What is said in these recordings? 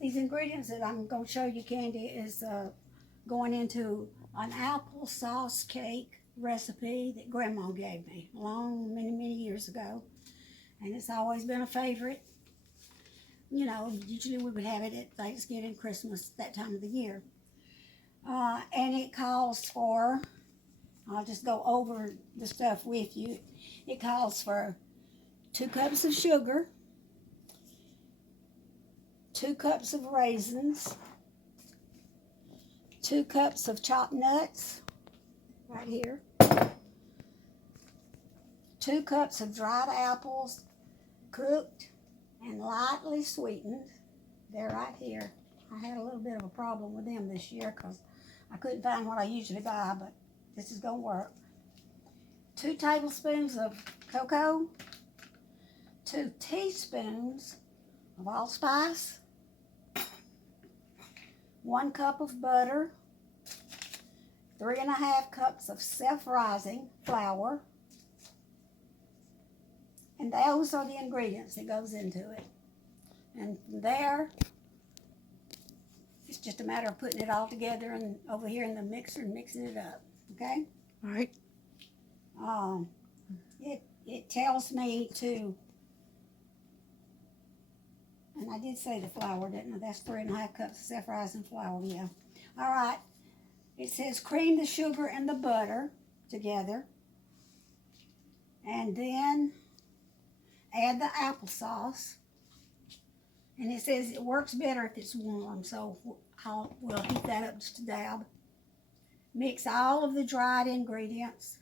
these ingredients that I'm going to show you, Candy, is going into an applesauce cake recipe that Grandma gave me many years ago. And it's always been a favorite. You know, usually we would have it at Thanksgiving, Christmas, that time of the year. And it calls for, I'll just go over the stuff with you. It calls for 2 cups of sugar, 2 cups of raisins, 2 cups of chopped nuts, right here, 2 cups of dried apples, cooked and lightly sweetened. They're right here. I had a little bit of a problem with them this year because I couldn't find what I usually buy, but this is going to work. 2 tablespoons of cocoa, 2 teaspoons of allspice, 1 cup of butter, 3½ cups of self-rising flour, and those are the ingredients that goes into it. And from there, it's just a matter of putting it all together and over here in the mixer and mixing it up. Okay? All right. It tells me to, and I did say the flour, didn't I? That's 3½ cups of self-rising flour, yeah. All right. It says cream the sugar and the butter together, and then add the applesauce. And it says it works better if it's warm, so we'll heat that up just a dab. Mix all of the dried ingredients,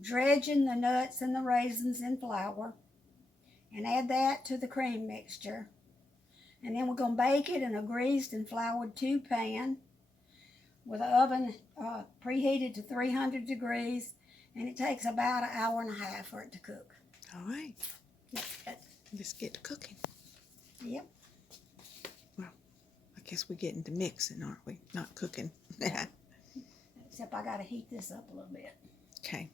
dredge in the nuts and the raisins in flour, and add that to the cream mixture. And then we're going to bake it in a greased and floured tube pan with the oven preheated to 300 degrees, and it takes about 1.5 hours for it to cook. All right. Yep. Let's get to cooking. Yep. Well, I guess we're getting to mixing, aren't we? Not cooking. Except I got to heat this up a little bit. Okay.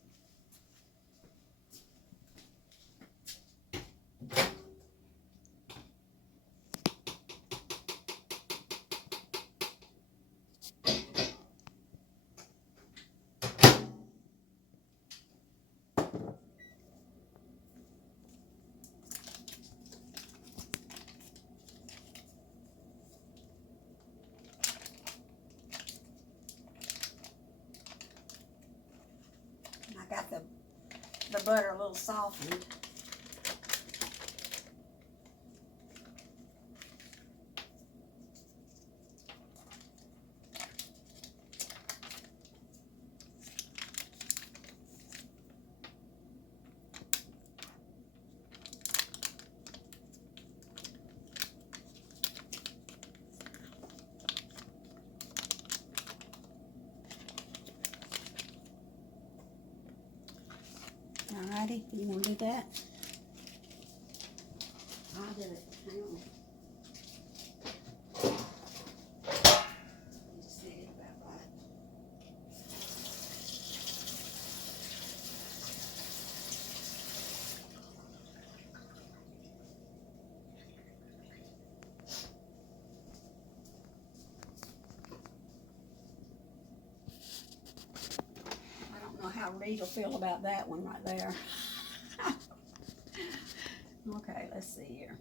I got the butter a little softened. Alrighty, you want to do that? I'll do it. Hang on. Just set it about right. I don't know how Reed will feel about that one right there. Okay, let's see here.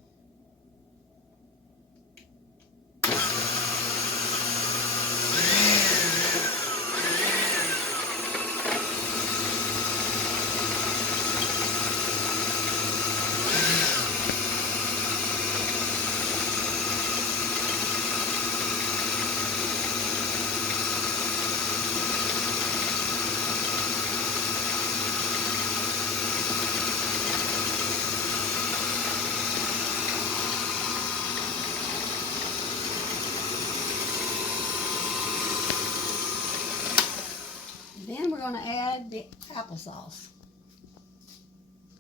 Then we're going to add the applesauce.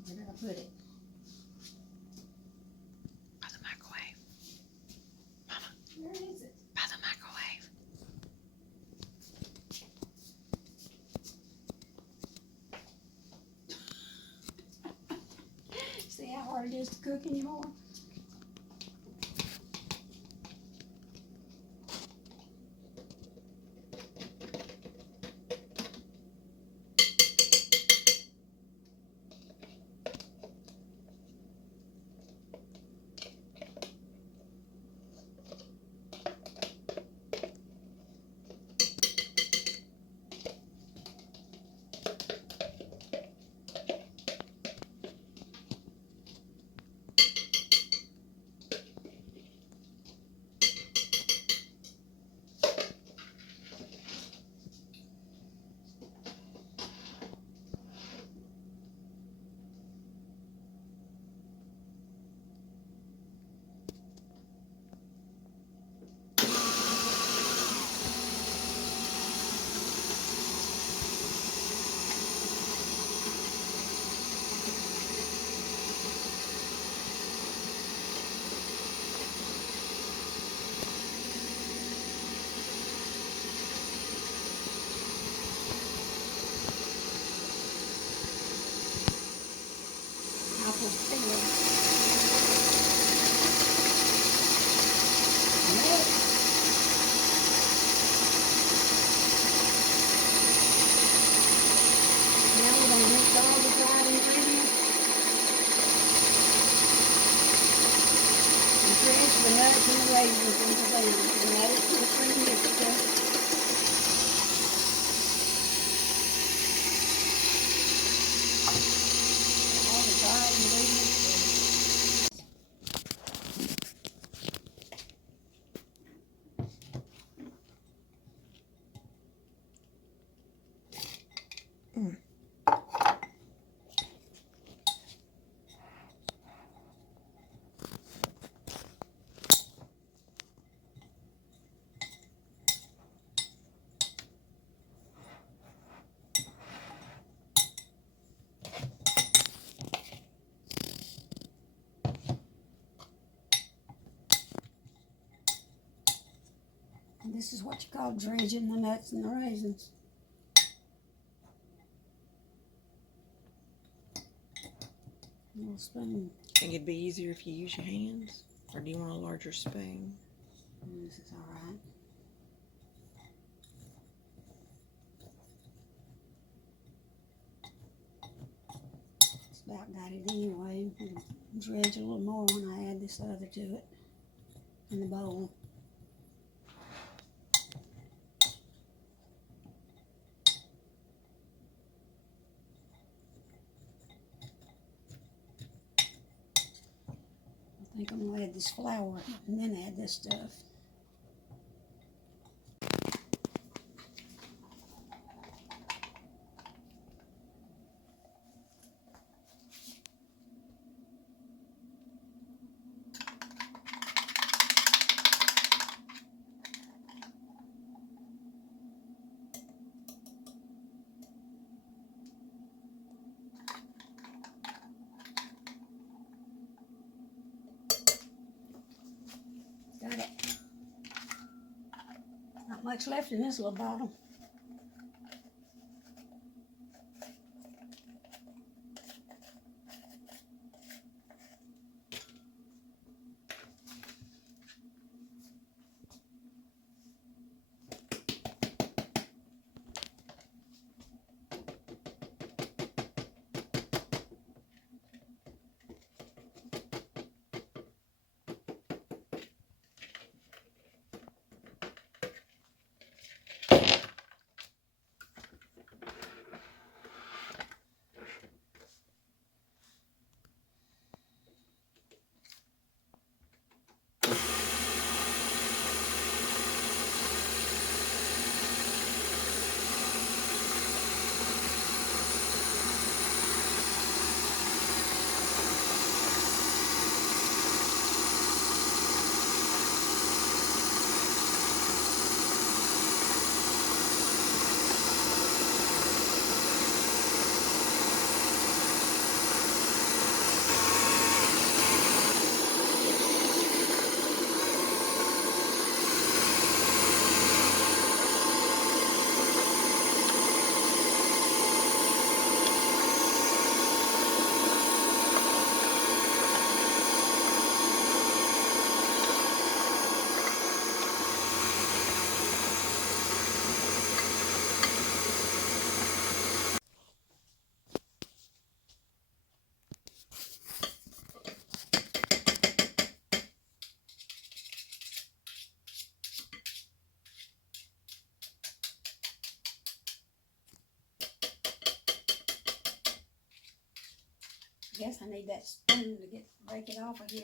Where did I put it? By the microwave. Mama, Where is it? by the microwave. See how hard it is to cook anymore? the nuts and the raisins into them and add it to the pre-mixture. All the dry ingredients. And this is what you call dredging the nuts and the raisins. A little spoon. Think it'd be easier if you use your hands? Or do you want a larger spoon? This is alright. It's about got it anyway. I'll dredge a little more when I add this other to it in the bowl. I think I'm gonna add this flour and then add this stuff. Got it. Not much left in this little bottle. I guess I need that spoon to break it off of here.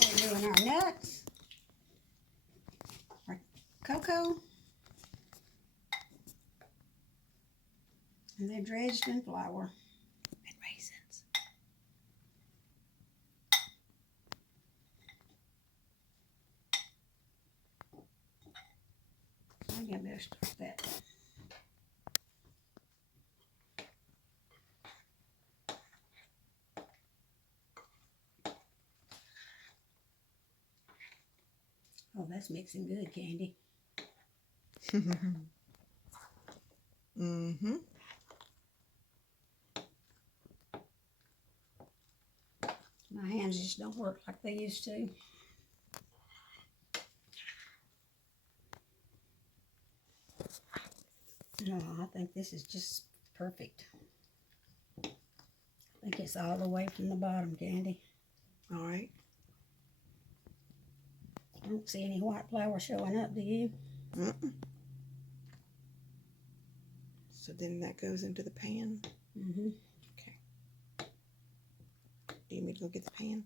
We're doing our nuts, our cocoa, and they're dredged in flour. And raisins. I think I better start that. Oh, that's mixing good, Candy. Mm-hmm. My hands just don't work like they used to. No, I think this is just perfect. I think it's all the way from the bottom, Candy. All right. I don't see any white flour showing up, do you? Mm-mm. So then that goes into the pan. Mm-hmm. Okay. Do you need me to go get the pan?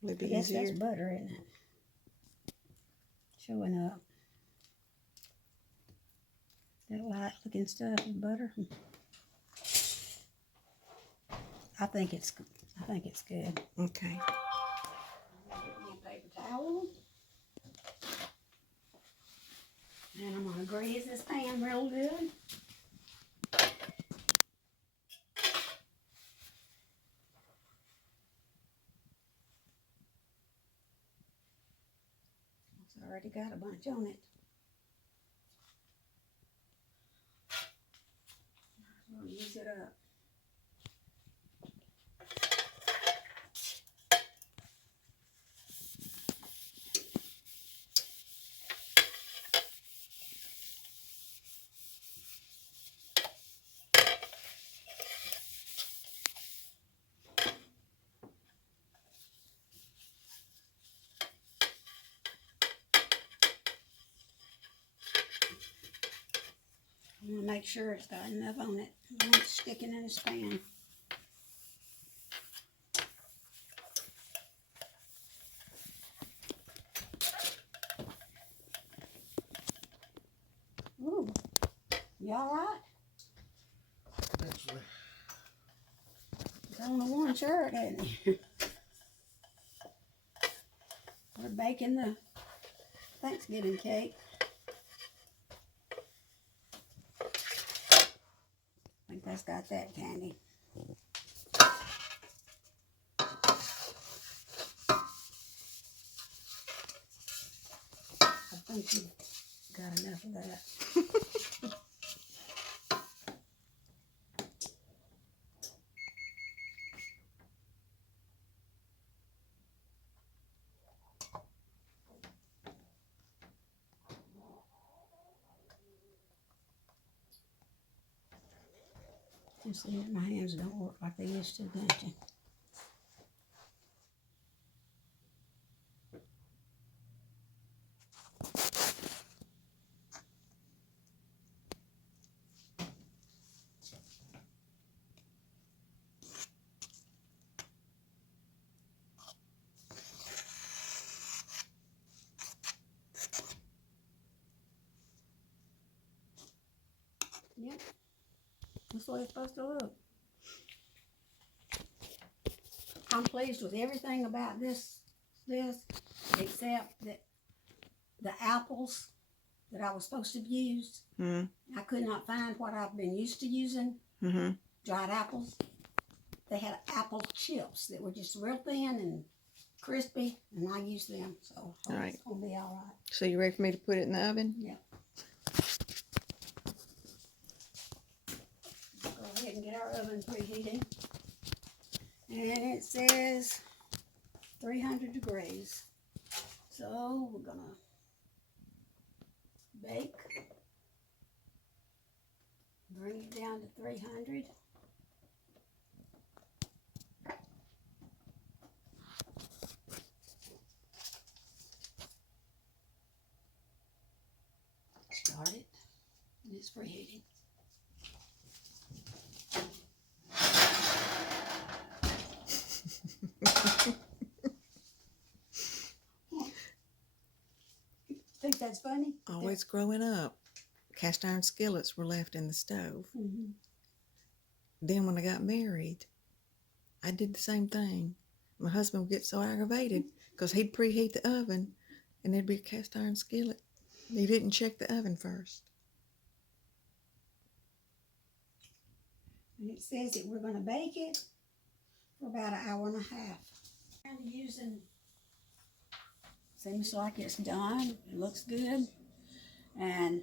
Will it be I guess easier? that's butter, isn't it? Showing up. That light looking stuff is butter. I think it's good. Okay. Get me a paper towel. And I'm gonna grease this pan real good. It's already got a bunch on it. We'll use it up. I'm gonna make sure it's got enough on it. I want it sticking in this pan. Ooh, you all right? Actually, It's on the one shirt, isn't it? We're baking the Thanksgiving cake. I think that's got that, Candy. I think you got enough of that. Just see that my hands don't work like they used to, don't you? Yep. That's the way it's supposed to look. I'm pleased with everything about this except that the apples that I was supposed to have used, I could not find what I've been used to using, dried apples. They had apple chips that were just real thin and crispy, and I used them, so All right. it's going to be all right. So you ready for me to put it in the oven? Yeah. Go ahead and get our oven preheating. And it says 300 degrees. So we're gonna bake. Bring it down to 300. Start it. And it's preheating. Think that's funny? Always growing up, cast iron skillets were left in the stove. Mm-hmm. Then when I got married, I did the same thing. My husband would get so aggravated because he'd preheat the oven and there'd be a cast iron skillet. He didn't check the oven first. And it says that we're going to bake it for about an hour and a half. I'm using, seems like it's done. It looks good. And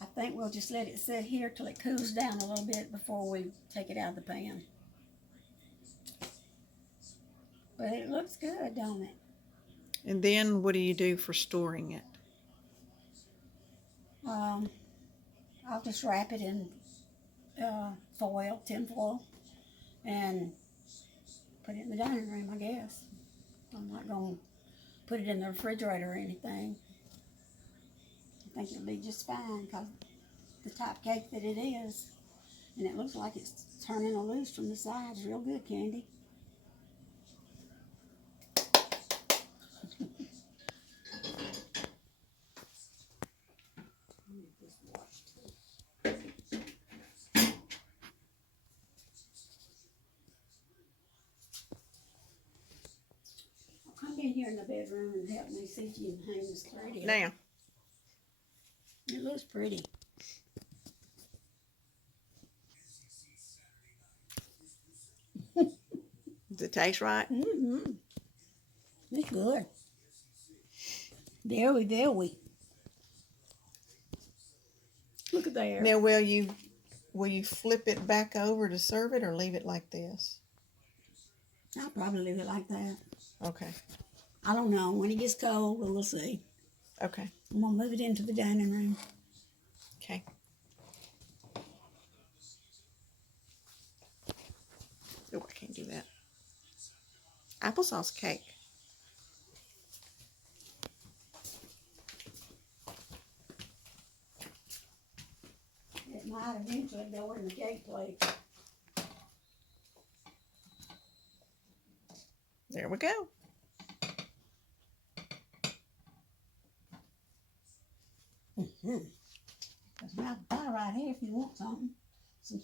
I think we'll just let it sit here till it cools down a little bit before we take it out of the pan. But it looks good, don't it? And then what do you do for storing it? I'll just wrap it in foil, tin foil, and put it in the dining room, I guess. I'm not going to put it in the refrigerator or anything. I think it'll be just fine because the type cake that it is, and it looks like it's turning loose from the sides. Real good, Candy. Come in here in the bedroom and help me see if you can hang this pretty. Now, It looks pretty. does it taste right? Mm-hmm. It's good. There we. Look at there. Now, will you flip it back over to serve it, or leave it like this? I'll probably leave it like that. Okay. I don't know. When it gets cold, we'll see. Okay. I'm going to move it into the dining room. Okay. Oh, I can't do that. Applesauce cake. It might eventually go in the cake plate. There we go. There's my pie right here if you want something. Some